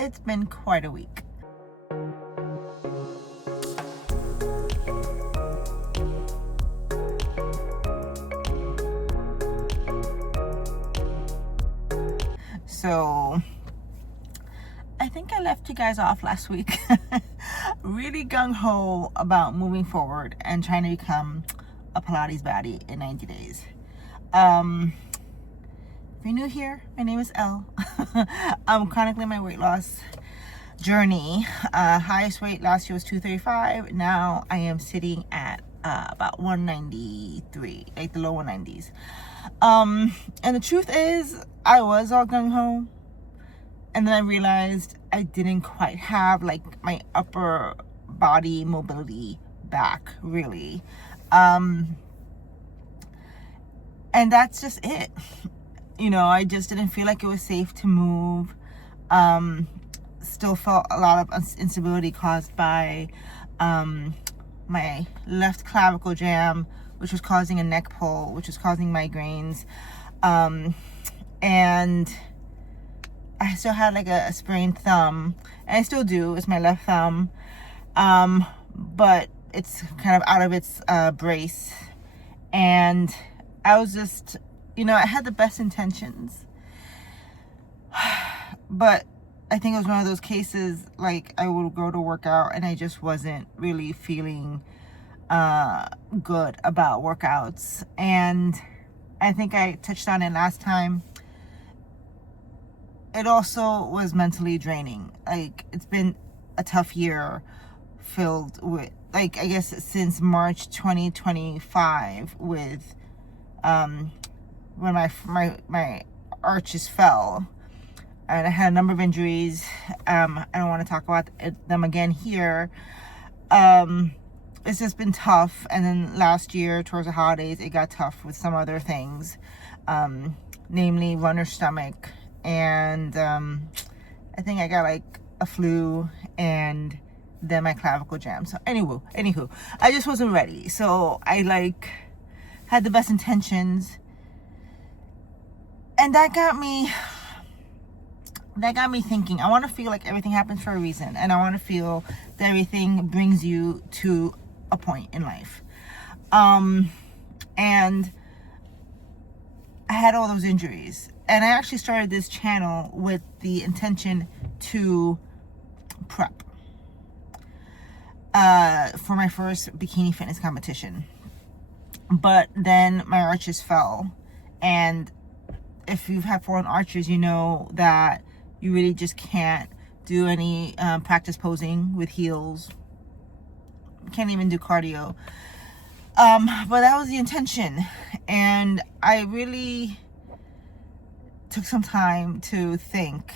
It's been quite a week. So I think I left you guys off last week really gung-ho about moving forward and trying to become a Pilates baddie in 90 days. If you're new here, my name is Elle. I'm chronically my weight loss journey. Highest weight last year was 235. Now I am sitting at about 193, like the low 190s. And the truth is, I was all gung-ho, and then I realized I didn't quite have like my upper body mobility back, really. And that's just it. You know, I just didn't feel like it was safe to move. Still felt a lot of instability caused by my left clavicle jam, which was causing a neck pull, which was causing migraines. And I still had like a sprained thumb, and I still do. It's my left thumb, but it's kind of out of its brace. And I was just, you know, I had the best intentions, but I think it was one of those cases, like I would go to work out and I just wasn't really feeling good about workouts. And I think I touched on it last time. It also was mentally draining. Like, it's been a tough year filled with, like, I guess since March 2025 with when my arches fell, and I had a number of injuries. I don't want to talk about them again here. It's just been tough. And then last year towards the holidays, it got tough with some other things, namely runner's stomach, and I think I got like a flu, and then my clavicle jam. So anywho, I just wasn't ready. So I like had the best intentions, and that got me thinking. I want to feel like everything happens for a reason, and I want to feel that everything brings you to a point in life. And I had all those injuries, and I actually started this channel with the intention to prep for my first bikini fitness competition. But then my arches fell, and if you've had fallen arches, you know that you really just can't do any practice posing with heels. Can't even do cardio. But that was the intention, and I really took some time to think,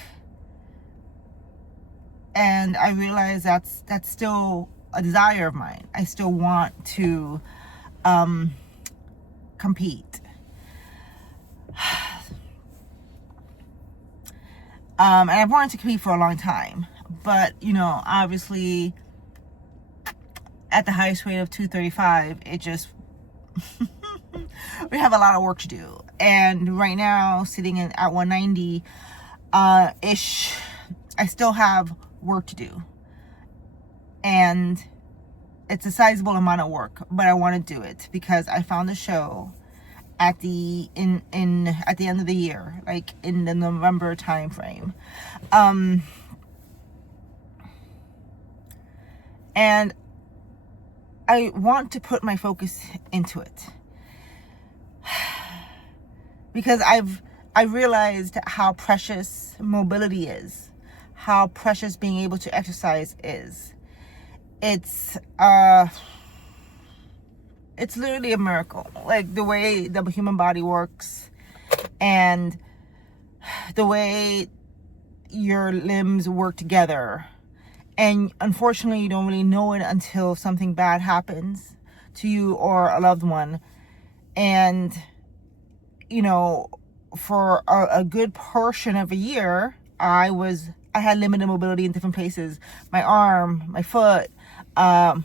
and I realized that's still a desire of mine. I still want to compete. And I've wanted to compete for a long time, but you know, obviously at the highest weight of 235, it just we have a lot of work to do. And right now, sitting at 190 ish, I still have work to do, and it's a sizable amount of work, but I want to do it because I found a show at the end of the year, like in the November time frame, and I want to put my focus into it because I realized how precious mobility is, how precious being able to exercise is. It's literally a miracle, like the way the human body works and the way your limbs work together. And unfortunately, you don't really know it until something bad happens to you or a loved one. And, you know, for a good portion of a year, I had limited mobility in different places. My arm, my foot, my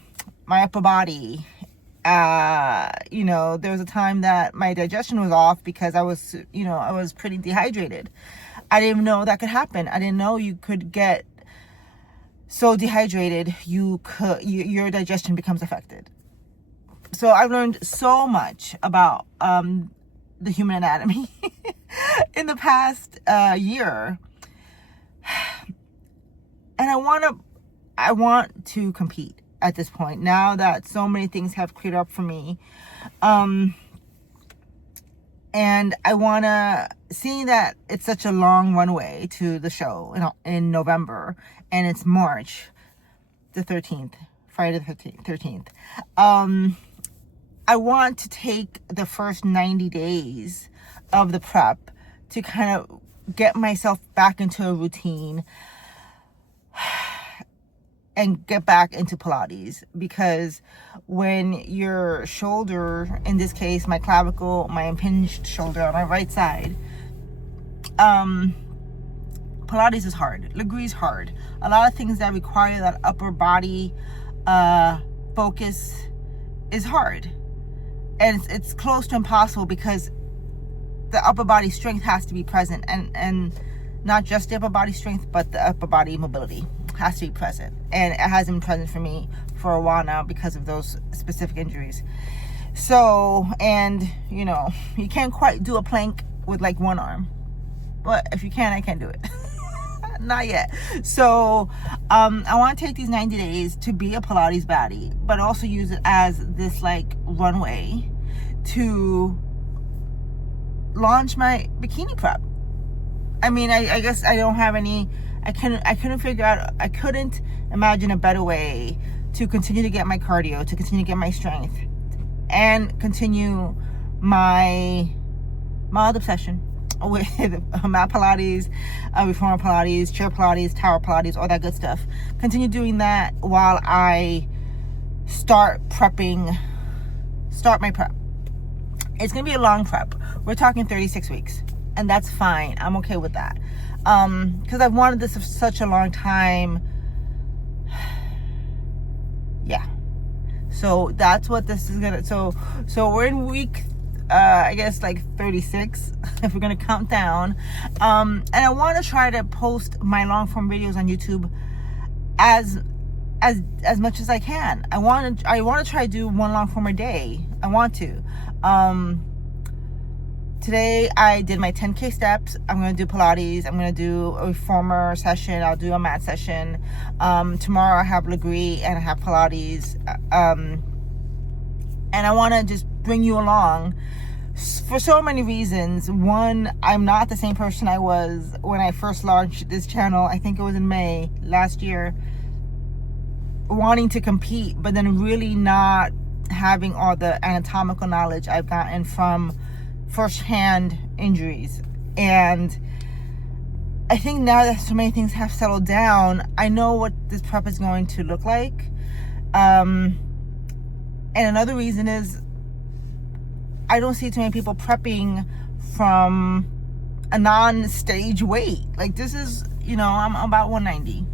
upper body. You know, there was a time that my digestion was off because I was pretty dehydrated. I didn't even know that could happen. I didn't know you could get so dehydrated, your digestion becomes affected. So I've learned so much about the human anatomy in the past year, and I want to compete at this point now that so many things have cleared up for me. And I want to, seeing that it's such a long runway to the show in November, and it's March the 13th, Friday the 13th. I want to take the first 90 days of the prep to kind of get myself back into a routine and get back into Pilates, because when your shoulder, in this case my clavicle, my impinged shoulder on my right side, Pilates is hard. Legree is hard. A lot of things that require that upper body focus is hard, and it's close to impossible because the upper body strength has to be present, and not just the upper body strength, but the upper body mobility has to be present, and it hasn't been present for me for a while now because of those specific injuries. So, and you can't quite do a plank with like one arm, but if you can, I can do it. Not yet. So I want to take these 90 days to be a Pilates baddie, but also use it as this like runway to launch my bikini prep. I mean, I guess I don't have any, I couldn't figure out, I couldn't imagine a better way to continue to get my cardio, to continue to get my strength, and continue my mild obsession with mat Pilates, reformer Pilates, chair Pilates, tower Pilates, all that good stuff. Continue doing that while I start my prep. It's gonna be a long prep. We're talking 36 weeks, and that's fine. I'm okay with that. Because I've wanted this for such a long time. Yeah. So that's what this is gonna, so we're in week, I guess like 36, if we're gonna count down. And I want to try to post my long form videos on YouTube as much as I can. I want to try to do one long form a day. I want to. Today I did my 10K steps. I'm going to do Pilates. I'm going to do a reformer session. I'll do a mat session. Tomorrow I have Legree and I have Pilates. And I want to just bring you along for so many reasons. One, I'm not the same person I was when I first launched this channel. I think it was in May last year. Wanting to compete, but then really not having all the anatomical knowledge I've gotten from first-hand injuries. And I think now that so many things have settled down, I know what this prep is going to look like. And another reason is I don't see too many people prepping from a non-stage weight. Like this is, I'm about 190.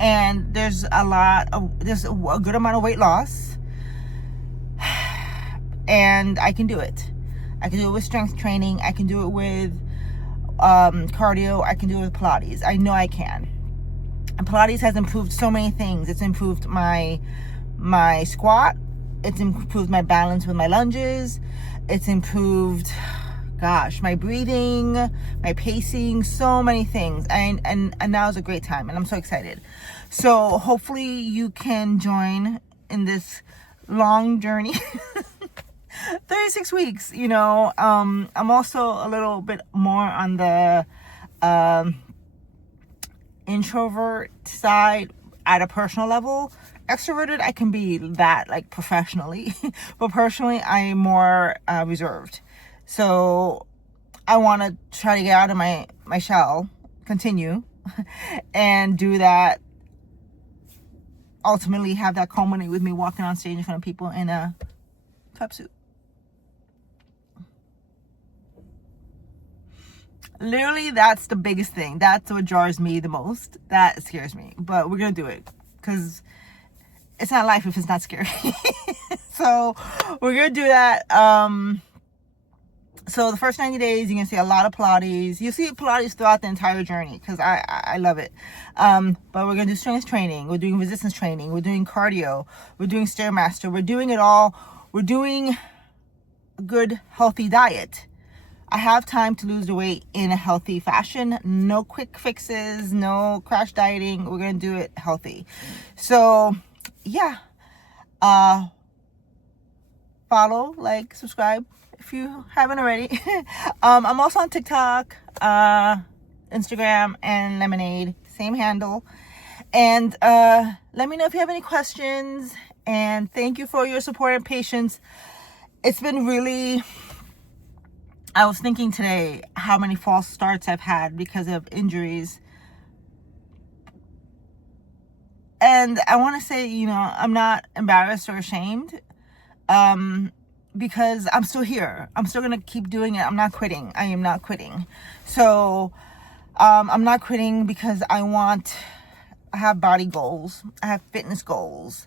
And there's a good amount of weight loss. And I can do it. I can do it with strength training. I can do it with cardio. I can do it with Pilates. I know I can. And Pilates has improved so many things. It's improved my squat. It's improved my balance with my lunges. It's improved, my breathing, my pacing, so many things. And now is a great time, and I'm so excited. So hopefully you can join in this long journey. 36 weeks, I'm also a little bit more on the introvert side at a personal level. Extroverted, I can be that like professionally, but personally, I'm more reserved. So I want to try to get out of my shell, continue, and do that. Ultimately, have that culminate with me walking on stage in front of people in a prep suit. Literally, that's the biggest thing. That's what jars me the most. That scares me. But we're going to do it because it's not life if it's not scary. So we're going to do that. So the first 90 days, you're going to see a lot of Pilates. You'll see Pilates throughout the entire journey because I love it. But we're going to do strength training. We're doing resistance training. We're doing cardio. We're doing Stairmaster. We're doing it all. We're doing a good, healthy diet. I have time to lose the weight in a healthy fashion. No quick fixes, no crash dieting. We're going to do it healthy. So, yeah. Follow, like, subscribe if you haven't already. I'm also on TikTok, Instagram, and Lemonade. Same handle. And let me know if you have any questions. And thank you for your support and patience. It's been really... I was thinking today how many false starts I've had because of injuries. And I want to say, you know, I'm not embarrassed or ashamed because I'm still here. I'm still going to keep doing it. I'm not quitting. I am not quitting. So I'm not quitting because I have body goals. I have fitness goals.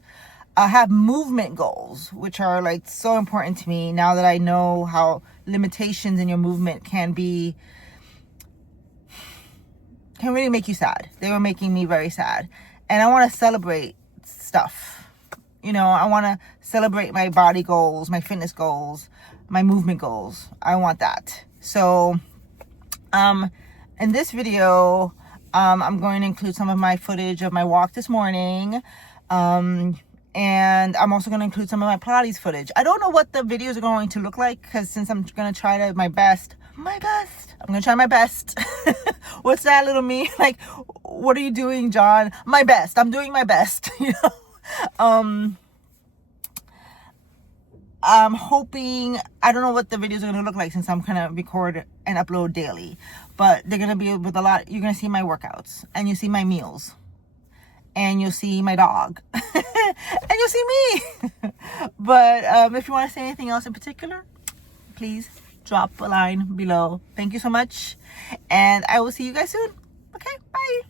I have movement goals, which are like so important to me now that I know how limitations in your movement can really make you sad. They were making me very sad. And I want to celebrate stuff. You know, I want to celebrate my body goals, my fitness goals, my movement goals. I want that. So, in this video, I'm going to include some of my footage of my walk this morning. And I'm also going to include some of my Pilates footage. I don't know what the videos are going to look like because since I'm going to try my best. I'm going to try my best. What's that, little me? Like, what are you doing, John? My best. I'm doing my best. You know. I'm hoping. I don't know what the videos are going to look like since I'm going to record and upload daily, but they're going to be with a lot. You're going to see my workouts and you see my meals. And you'll see my dog. And you'll see me. But if you want to say anything else in particular, please drop a line below. Thank you so much. And I will see you guys soon. Okay, bye.